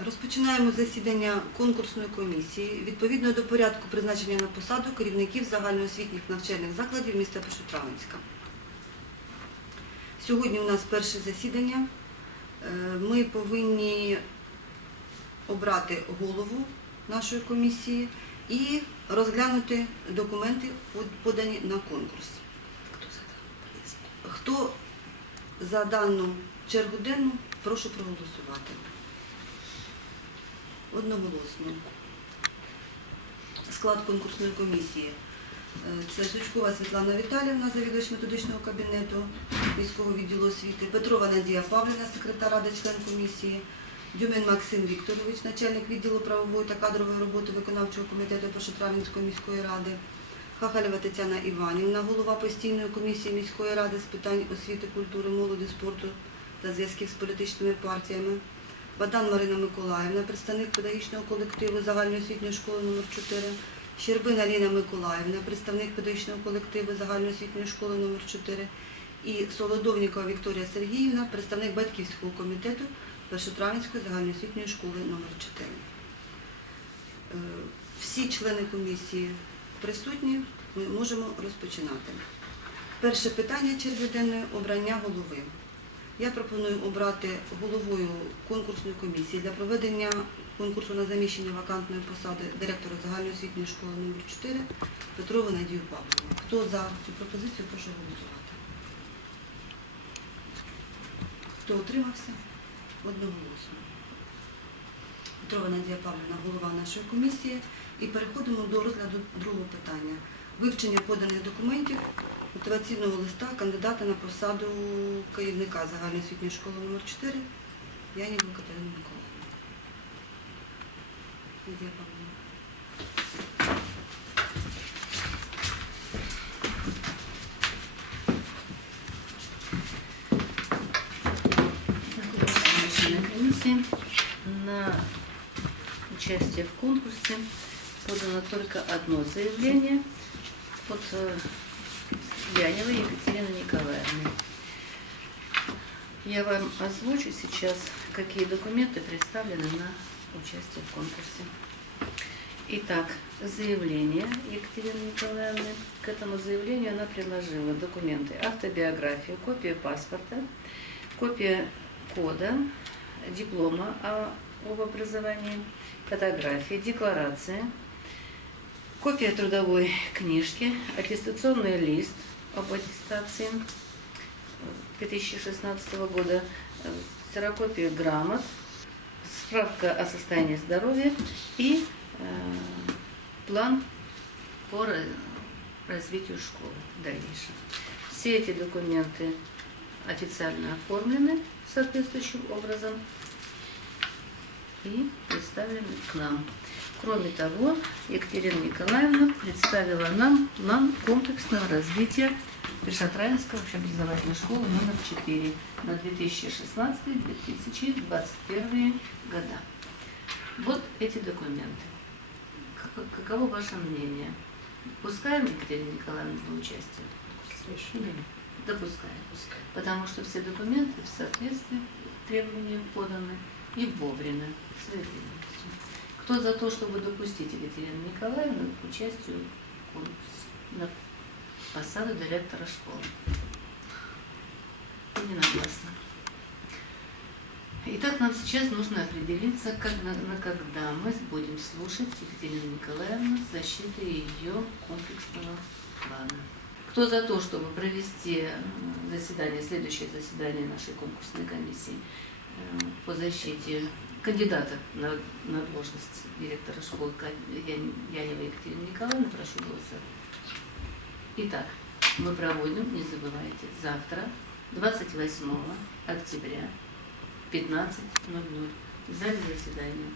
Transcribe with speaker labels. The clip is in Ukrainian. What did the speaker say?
Speaker 1: Розпочинаємо засідання конкурсної комісії відповідно до порядку призначення на посаду керівників загальноосвітніх навчальних закладів міста Пошутравенська. Сьогодні у нас перше засідання. Е, Ми повинні обрати голову нашої комісії і розглянути документи, подані на конкурс. Хто за дану чергу денну, прошу проголосувати. Одноголосно. Склад конкурсної комісії. Е, Це Сучкова Світлана Віталівна, завідувач методичного кабінету міського відділу освіти, Петрова Надія Павлівна, секретар ради, член комісії, Дюмін Максим Вікторович, начальник відділу правової та кадрової роботи виконавчого комітету Пошотравінської міської ради, Хахалєва Тетяна Іванівна, голова постійної комісії міської ради з питань освіти, культури, молоді, спорту та зв'язків з політичними партіями. Бадан Марина Миколаївна, представник педагогічного колективу загальноосвітньої школи номер 4 Щербина Ліна Миколаївна, представник педагогічного колективу загальноосвітньої школи номер 4 і Солодовнікова Вікторія Сергіївна, представник батьківського комітету Першотравенської загальноосвітньої школи номер 4 Е, Всі члени комісії присутні, ми можемо розпочинати. Перше питання черги денної обрання голови. Я пропоную обрати головою конкурсної комісії для проведення конкурсу на заміщення вакантної посади директора загальноосвітньої школи номер 4 Петрову Надію Павловну. Хто за цю пропозицію, прошу голосувати. Хто утримався? Одноголосно. Петрова Надія Павлівна, голова нашої комісії. І переходимо до розгляду другого питання. Вивчення поданих документів мотиваційного листа кандидата на посаду керівника загальноосвітньої школи номер 4 Янівну Катерину Миколаївну.
Speaker 2: На участие в конкурсе подано только одно заявление от э, Яневой Екатерины Николаевны. Я вам озвучу сейчас, какие документы представлены на участие в конкурсе. Итак, заявление Екатерины Николаевны. К этому заявлению она приложила документы автобиографию, копию паспорта, копия кода, диплома об образовании, фотографии, декларация, копия трудовой книжки, аттестационный лист об аттестации 2016 года, ксерокопия грамот, справка о состоянии здоровья и э, план по ра- развитию школы в дальнейшем. Все эти документы официально оформлены соответствующим образом и представлены к нам. Кроме того, Екатерина Николаевна представила нам план комплексного развития Пешатраинской общеобразовательной школы номер 4 на 2016-2021 года. Вот эти документы. Как- Каково ваше мнение? Пускаем Екатерину Николаевну на участие? Или нет? Допускаем. Потому что все документы в соответствии с требованиям поданы и вовремя. Кто за то, чтобы допустить Екатерину Николаевну к участию на посаду директора школы? Единогласно. Итак, нам сейчас нужно определиться, как, на, на когда мы будем слушать Екатерину Николаевну с защитой ее комплексного плана. Кто за то, чтобы провести э, заседание, следующее заседание нашей конкурсной комиссии по защите кандидата на, на должность директора школы Янева Екатерины Николаевны, прошу голосовать. Итак, мы проводим, не забывайте, завтра, 28 октября, 15.00, в зале заседания.